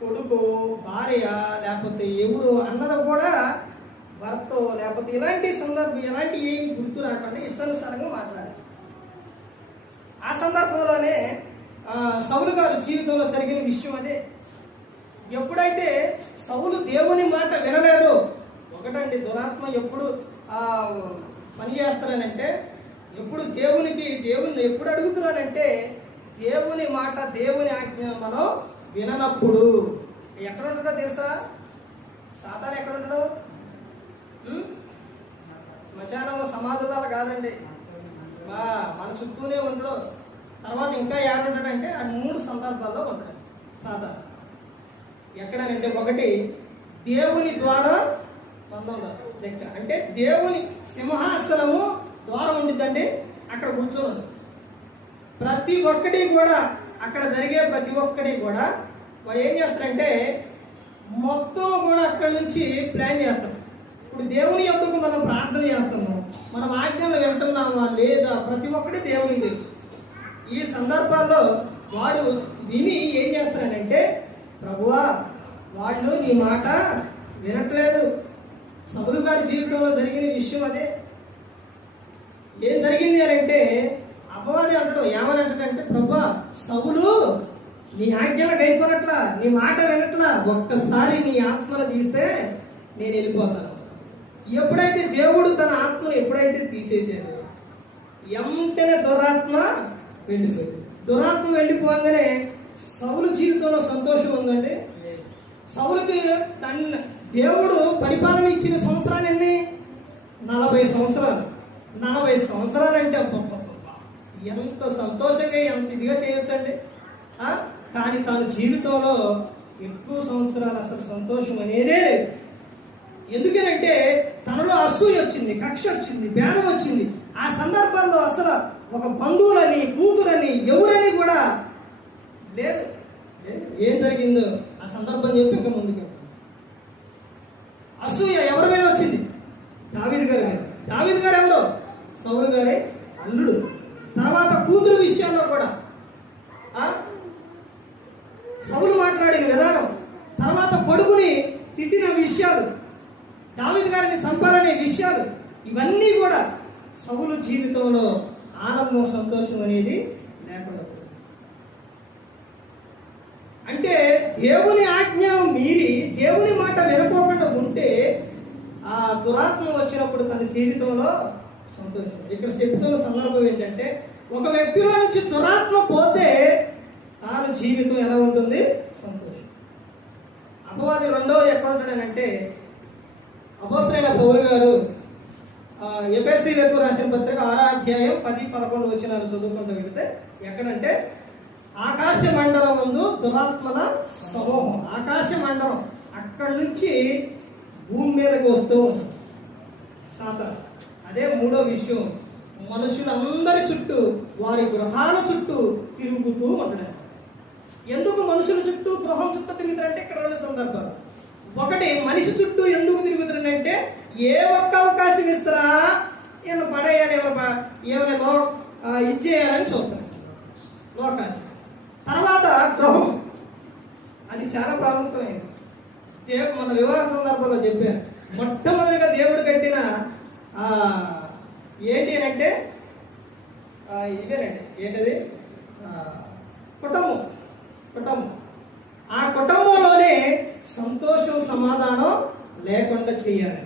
కొడుకు, భార్య, లేకపోతే ఎవరు అన్నది కూడా భర్త, లేకపోతే ఇలాంటి సందర్భం ఎలాంటి ఏమి గుర్తు రాకుండా ఇష్టానుసారంగా మాట్లాడాలి. ఆ సందర్భంలోనే సౌలు గారు జీవితంలో జరిగిన విషయం అదే. ఎప్పుడైతే సౌలు దేవుని మాట వినలేడు, ఒకటండి దురాత్మ ఎప్పుడు పని చేస్తారనంటే దేవుని ఎప్పుడు అడుగుతున్నారంటే దేవుని మాట, దేవుని ఆజ్ఞ మనం విననప్పుడు. ఎక్కడ ఉంటాడో తెలుసా? సాతాను ఎక్కడ ఉంటాడు? శ్మశానంలో సమాధులాలు కాదండి, మన చుట్టూనే ఉండడు. తర్వాత ఇంకా ఏడుంటాడంటే ఆ 3 సందర్భాల్లో ఉంటాడు సాతాను. ఎక్కడనంటే ఒకటి దేవుని ద్వారా దగ్గర, అంటే దేవుని సింహాసనము ద్వారం ఉండిద్దండి, అక్కడ కూర్చోదు. ప్రతి ఒక్కటి కూడా అక్కడ జరిగే ప్రతి ఒక్కటి కూడా వాడు ఏం చేస్తారంటే మొత్తం కూడా అక్కడి నుంచి ప్లాన్ చేస్తాం. ఇప్పుడు దేవుని యొక్కకు మనం ప్రార్థన చేస్తున్నాం, మనం ఆజ్ఞలు వింటున్నామా లేదా, ప్రతి ఒక్కటి దేవునికి తెలుసు. ఈ సందర్భాల్లో వాడు విని ఏం చేస్తానంటే ప్రభువా వాళ్ళు నీ మాట వినట్లేదు. సౌలు గారి జీవితంలో జరిగిన విషయం అదే. ఏం జరిగింది అని అంటే అపవాది అంటాడు, ఏమని అంటాడంటే ప్రభువా సౌలు నీ ఆజ్ఞలకు అయిపోనట్లా, నీ మాట వినట్లా, ఒక్కసారి నీ ఆత్మను తీస్తే నేను వెళ్ళిపోతాను. ఎప్పుడైతే దేవుడు తన ఆత్మను ఎప్పుడైతే తీసేసాడు, వెంటనే దురాత్మ వెళ్ళిపోయింది. దురాత్మ వెళ్ళిపోగానే సౌలు జీవితంలో సంతోషం ఉందండి. సౌలుకి దేవుడు పరిపాలన ఇచ్చిన సంవత్సరాలు ఎన్ని? 40 సంవత్సరాలు. 40 సంవత్సరాలు అంటే ఎంత సంతోషంగా ఎంత ఇదిగా చేయొచ్చండి. కానీ తాను జీవితంలో ఎక్కువ సంవత్సరాలు అసలు సంతోషం అనేదే లేదు. ఎందుకనంటే తనలో అసూయ వచ్చింది, కక్ష వచ్చింది, భేదం వచ్చింది. ఆ సందర్భంలో అసలు ఒక బంధువులని, కూతురని, ఎవరని కూడా లేదు. ఏం జరిగిందో ఆ సందర్భం చెప్పి ఇంకా ముందుకు. అసూయ ఎవరి మీద వచ్చింది? దావీదు గారి మీద. దావీదు గారు ఎవరు? సౌలు గారి అల్లుడు. తర్వాత కూతురు విషయంలో కూడా సౌలు మాట్లాడిన విధానం, తర్వాత కొడుకుని తిట్టిన విషయాలు, దావీదు గారిని చంపాలనే విషయాలు, ఇవన్నీ కూడా సౌలు జీవితంలో ఆనందం, సంతోషం అనేది లేకుండా. అంటే దేవుని ఆజ్ఞను మీరి దేవుని మాట వినకోకుండా ఉంటే ఆ దురాత్మ వచ్చినప్పుడు తన జీవితంలో సంతోషం. ఇక్కడ చెప్తున్న సందర్భం ఏంటంటే ఒక వ్యక్తిలో నుంచి దురాత్మ పోతే తాను జీవితం ఎలా ఉంటుంది? సంతోషం. అపవాది రెండోది ఎక్కడ ఉంటాడనంటే అపోస్తలుడైన పౌలు గారు ఎఫెసీయులకు రాసిన పత్రిక 6వ అధ్యాయం 10-11 వచనాలు చదువుకుంటూ వెళితే ఎక్కడంటే ఆకాశ మండలం ముందు దురాత్మల సమూహం. ఆకాశ మండలం అక్కడి నుంచి భూమి మీదకి వస్తూ ఉంటుంది సాతాను. అదే మూడో విషయం, మనుషులందరి చుట్టూ, వారి గృహాల చుట్టూ తిరుగుతూ ఉంటాడు. ఎందుకు మనుషుల చుట్టూ, గృహం చుట్టూ తిరుగుతారంటే ఇక్కడ 2 సందర్భాలు. ఒకటి, మనిషి చుట్టూ ఎందుకు తిరుగుతారంటే ఏ ఒక్క అవకాశం ఇస్తారా, ఏమైనా పడేయాలి, ఏమైనా ఇచ్చేయాలని చూస్తారు, లోకాశ. తర్వాత గృహం, అది చాలా ప్రాముఖ్యమైనది. మన వివాహ సందర్భంలో చెప్పాను, మొట్టమొదటిగా దేవుడు కట్టిన ఏంటి అని అంటే ఇదేనండి. ఏంటది? కుటుంబం. కుటుంబం. ఆ కుటుంబంలోనే సంతోషం, సమాధానం లేకుండా చేయాలి.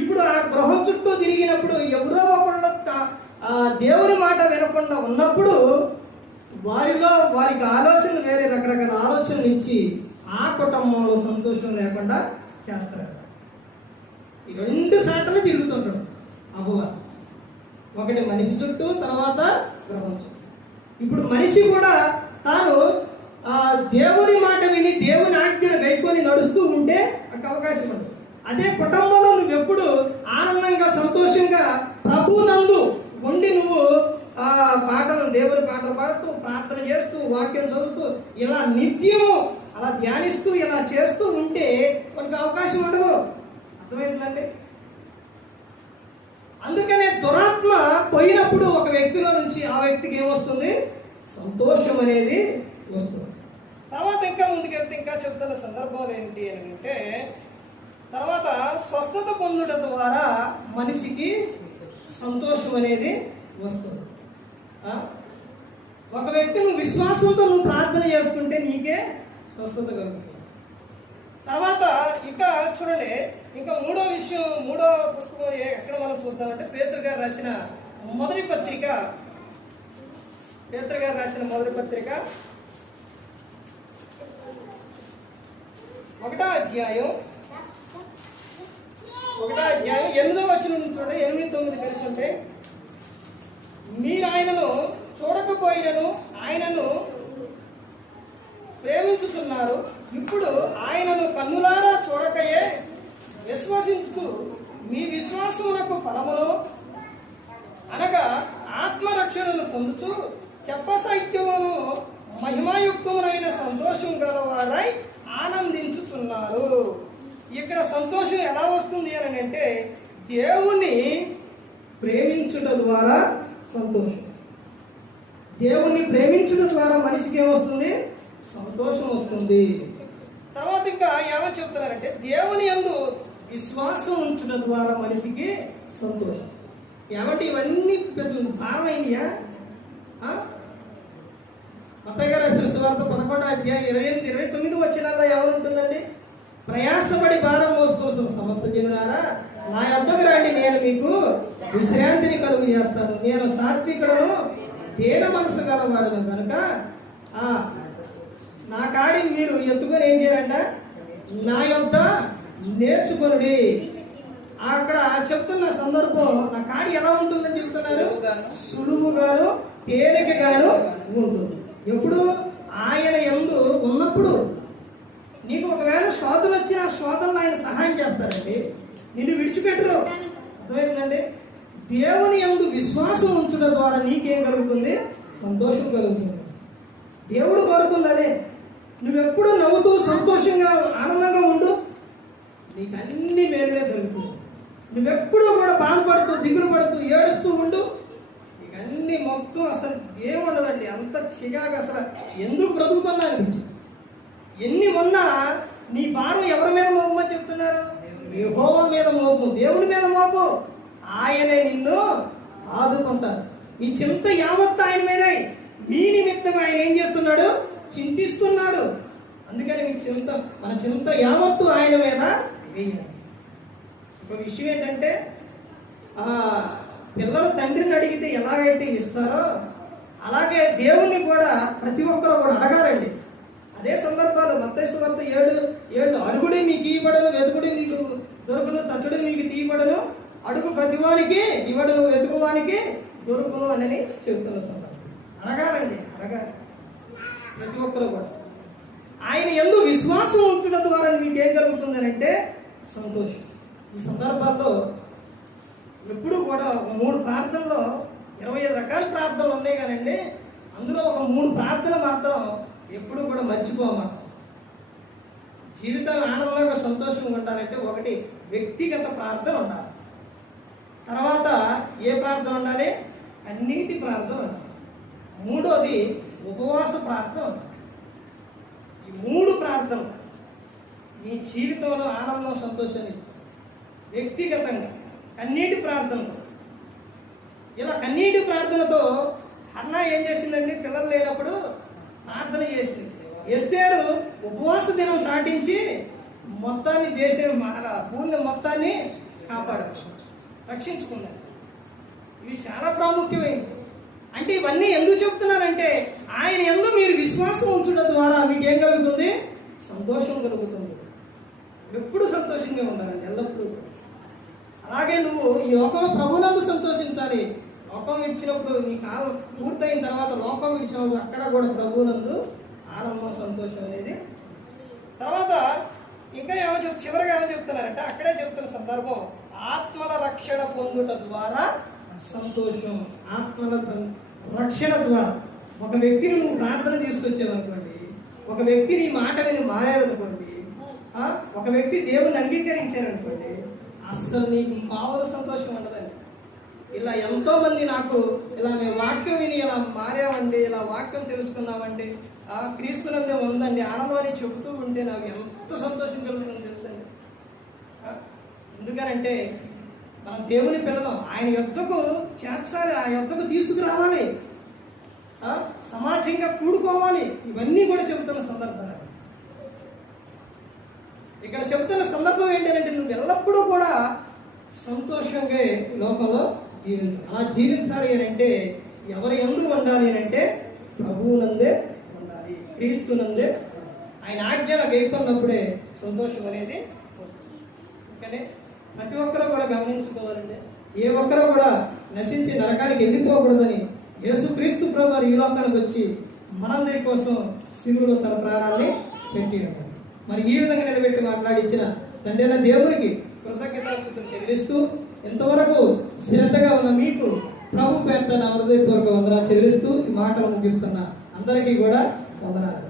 ఇప్పుడు ఆ గృహం చుట్టూ తిరిగినప్పుడు ఎవరో ఒకళ్ళు దేవుని మాట వినకుండా ఉన్నప్పుడు వారికి ఆలోచనలు వేరే రకరకాల ఆలోచనలు ఇచ్చి ఆ కుటుంబంలో సంతోషం లేకుండా చేస్తారు. ఈ 2 చాటలు తిరుగుతుంటాడు అపవాది. ఒకటి మనిషి చుట్టూ, తర్వాత గృహం చుట్టూ. ఇప్పుడు మనిషి కూడా తాను దేవుని మాట విని దేవుని ఆజ్ఞను గైకొని నడుస్తూ ఉంటే అవకాశం ఉంది. అదే కుటుంబంలో నువ్వు ఎప్పుడు ఆనందంగా, సంతోషంగా ప్రభువునందు ఉండి నువ్వు పాటలు, దేవుని పాటలు పాడుతూ, ప్రార్థన చేస్తూ, వాక్యం చదువుతూ, ఇలా నిత్యము అలా ధ్యానిస్తూ, ఇలా చేస్తూ ఉంటే మనకు అవకాశం ఉండదు. అర్థమవుతుందండి? అందుకనే దురాత్మ పోయినప్పుడు ఒక వ్యక్తిలో నుంచి ఆ వ్యక్తికి ఏమొస్తుంది? సంతోషం అనేది వస్తుంది. తర్వాత ఇంకా ముందుకెళ్తే ఇంకా చెప్తున్న సందర్భాలు ఏంటి అని అంటే, తర్వాత స్వస్థత పొందుట ద్వారా మనిషికి సంతోషం అనేది వస్తుంది. ఒక వ్యక్తి నువ్వు విశ్వాసంతో నువ్వు ప్రార్థన చేసుకుంటే నీకే స్వస్థత కలుగుతుంది. తర్వాత ఇంకా చూడండి, ఇంకా మూడో విషయం, మూడో పుస్తకం ఎక్కడ మనం చూద్దామంటే పేతురు గారు రాసిన మొదటి పత్రిక. పేతురు గారు రాసిన మొదటి పత్రిక 1వ అధ్యాయం 8వ వచనం నుంచి చూడండి. 8-9 కలిసి ఉంటే, మీరు ఆయనను చూడకపోయినను ఆయనను ప్రేమించుచున్నారు. ఇప్పుడు ఆయనను కన్నులారా చూడకయే విశ్వసించు మీ విశ్వాసమునకు ఫలమును అనగా ఆత్మరక్షణను పొందుచు చెప్పసాధ్యమును మహిమాయుక్తమునైన సంతోషం గలవారై ఆనందించుచున్నారు. ఇక్కడ సంతోషం ఎలా వస్తుంది అని అంటే దేవుని ప్రేమించుట ద్వారా సంతోషం. దేవుణ్ణి ప్రేమించడం ద్వారా మనిషికి ఏమొస్తుంది? సంతోషం వస్తుంది. తర్వాత ఇంకా ఏమని చెప్తున్నారంటే దేవుని యందు విశ్వాసం ఉంచడం ద్వారా మనిషికి సంతోషం. ఏమంటే ఇవన్నీ భారమైనయా? మత్తయి గారు రాసిన సువార్త 11వ అధ్యాయం 28-29 వచనాల్లో ఏమని ఉంటుందండి? ప్రయాసపడి భారం మోసుకొస్తున్న సమస్త జనులారా నా యొద్దకు రండి, నేను మీకు విశ్రాంతిని కలుగు చేస్తాను. నేను సాత్వికులను, దీన మనసు గలవాడును కనుక నా కాడిని మీరు ఎత్తుకొని ఏం చేయాలంట, నా యొద్ద నేర్చుకొనుడి. అక్కడ చెప్తున్న సందర్భం నా కాడి ఎలా ఉంటుందని చెప్తున్నారు, సులువుగాను తేలికగాను ఉంటుంది. ఎప్పుడు ఆయన యందు ఉన్నప్పుడు నీకు ఒకవేళ శోధనలు వచ్చిన శోధనలు ఆయన సహాయం చేస్తారండి, నిన్ను విడిచిపెట్టరు. అర్థమైందండి? దేవుని యందు విశ్వాసం ఉంచడం ద్వారా నీకేం కలుగుతుంది, సంతోషం కలుగుతుంది. దేవుడు కోరుకుంది అదే, నువ్వెప్పుడు నవ్వుతూ సంతోషంగా ఆనందంగా ఉండు, నీకు అన్ని మేలులే జరుగుతుంది. నువ్వెప్పుడు కూడా బాధపడుతూ దిగులు పడుతూ ఏడుస్తూ ఉండు, నీకు అన్ని మొత్తం అసలు ఏముండదండి. అంత చిగాగా అసలు ఎందుకు బ్రతుకుతున్నా అనిపించింది. ఎన్ని ఉన్నా నీ భారం ఎవరి మీద మోపమని చెప్తున్నారు, యెహోవా మీద మోపు, దేవుని మీద మోపు. ఆయనే నిన్ను ఆదుకుంటారు. ఈ చింత యావత్తు ఆయన మీద, మీ నిమిత్తం ఆయన ఏం చేస్తున్నాడు, చింతిస్తున్నాడు. అందుకని మీ చింత, మన చింత యావత్తు ఆయన మీద వేయాలి. ఒక విషయం ఏంటంటే, పిల్లలు తండ్రిని అడిగితే ఎలాగైతే ఇస్తారో అలాగే దేవుణ్ణి కూడా ప్రతి ఒక్కరు కూడా అడగాలండి. అదే సందర్భాలు మత్తయి సువార్త 7:7 అడుగుడి మీకు ఇవ్వబడును, వెతుకుడి మీకు దొరుకును, తట్టుడి మీకు తీయబడును, అడుగు ప్రతివానికి ఇవ్వడును, వెతుకువానికి దొరుకును అని చెబుతున్న సందర్భం. అడగాలండి, అడగాలి ప్రతి ఒక్కరు కూడా. ఆయన యందు విశ్వాసం ఉంచడం ద్వారా మీకు ఏం కలుగుతుందనంటే సంతోషం. ఈ సందర్భాల్లో ఎప్పుడు కూడా ఒక 3 ప్రార్థనలో 25 రకాల ప్రార్థనలు ఉన్నాయి కానండి, అందులో ఒక 3 ప్రార్థనలు మాత్రం ఎప్పుడు కూడా మర్చిపోమా. జీవితం ఆనందంగా సంతోషంగా ఉండాలంటే ఒకటి వ్యక్తిగత ప్రార్థన ఉండాలి, తర్వాత ఏ ప్రార్థన ఉండాలి, అన్నిటి ప్రార్థన ఉండాలి, మూడోది ఉపవాస ప్రార్థన ఉండాలి. ఈ 3 ప్రార్థనలు మీ జీవితంలో ఆనందం సంతోషాన్ని ఇస్తుంది. వ్యక్తిగతంగా కన్నీటి ప్రార్థనలు, ఇలా కన్నీటి ప్రార్థనతో హన్నా ఏం చేసిందండి, పిల్లలు లేనప్పుడు ప్రార్థన చేసింది. ఎస్తేరు ఉపవాస దినం చాటించి మొత్తాన్ని దేశం పూర్ణ మొత్తాన్ని రక్షించుకున్నారు. ఇవి చాలా ప్రాముఖ్యమైనవి. అంటే ఇవన్నీ ఎందుకు చెప్తున్నానంటే, ఆయన యందు మీరు విశ్వాసం ఉంచడం ద్వారా మీకు ఏం కలుగుతుంది, సంతోషం కలుగుతుంది. ఎప్పుడు సంతోషంగా ఉండాలండి, ఎల్లప్పుడూ. అలాగే నువ్వు ఈ లోకంలో ప్రభువునందు సంతోషించాలి. లోకం విడిచినప్పుడు నీ కాలం పూర్తయిన తర్వాత లోకం విడిచినప్పుడు అక్కడ కూడా ప్రభువునందు ఆనందం సంతోషం అనేది. తర్వాత ఇంకా చివరిగా ఏమో చెప్తున్నారంటే, అక్కడే చెప్తున్న సందర్భం, ఆత్మల రక్షణ పొందుట ద్వారా సంతోషం. ఆత్మల రక్షణ ద్వారా ఒక వ్యక్తిని నువ్వు ప్రార్థన తీసుకొచ్చావనుకోండి, ఒక వ్యక్తి నీ మాట విని మారాడనుకోండి, ఒక వ్యక్తి దేవుని అంగీకరించారనుకోండి, అస్సలు నీకు మామూలు సంతోషం ఉండదండి. ఇలా ఎంతో మంది నాకు ఇలా మేము వాక్యం విని ఇలా మారామండి, ఇలా వాక్యం తెలుసుకున్నామండి, క్రీస్తునందే ఉందండి ఆనందాన్ని చెబుతూ ఉంటే నాకు ఎంత సంతోషం కలుగుతుందో తెలుసండి. ఎందుకనంటే మనం దేవుని పిల్లలం, ఆయన యొద్దకు చేర్చాలి, ఆ యొద్దకు తీసుకురావాలి, సమాజంగా కూడుకోవాలి. ఇవన్నీ కూడా చెబుతున్న సందర్భం. ఇక్కడ చెబుతున్న సందర్భం ఏంటంటే, నువ్వు ఎల్లప్పుడూ కూడా సంతోషంగా లోకంలో జీవించాలి. అలా జీవించాలి అని అంటే ఎవరు యందు ఉండాలి అని అంటే ప్రభువునందే ఉండాలి, క్రీస్తునందే. ఆయన ఆజ్ఞలు గైకొన్నప్పుడే సంతోషం అనేది వస్తుంది. అందుకనే ప్రతి ఒక్కరూ కూడా గమనించుకోవాలంటే, ఏ ఒక్కరూ కూడా నశించి నరకానికి వెళ్ళిపోకూడదని యేసుక్రీస్తు ప్రభువు ఈ లోకానికి వచ్చి మనందరి కోసం శిలువలో తన ప్రాణాన్ని పెట్టి మరి ఈ విధంగా నిలబెట్టి మాట్లాడించిన తండ్రి అయిన దేవునికి కృతజ్ఞతాస్తుతులు చెల్లిస్తూ, ఎంతవరకు శ్రద్ధగా ఉన్న మీకు ప్రభు పేరిట నా హృదయపూర్వక వందనాలు చెల్లిస్తూ ఈ మాటలు ముగిస్తున్న అందరికీ కూడా వందనాలు.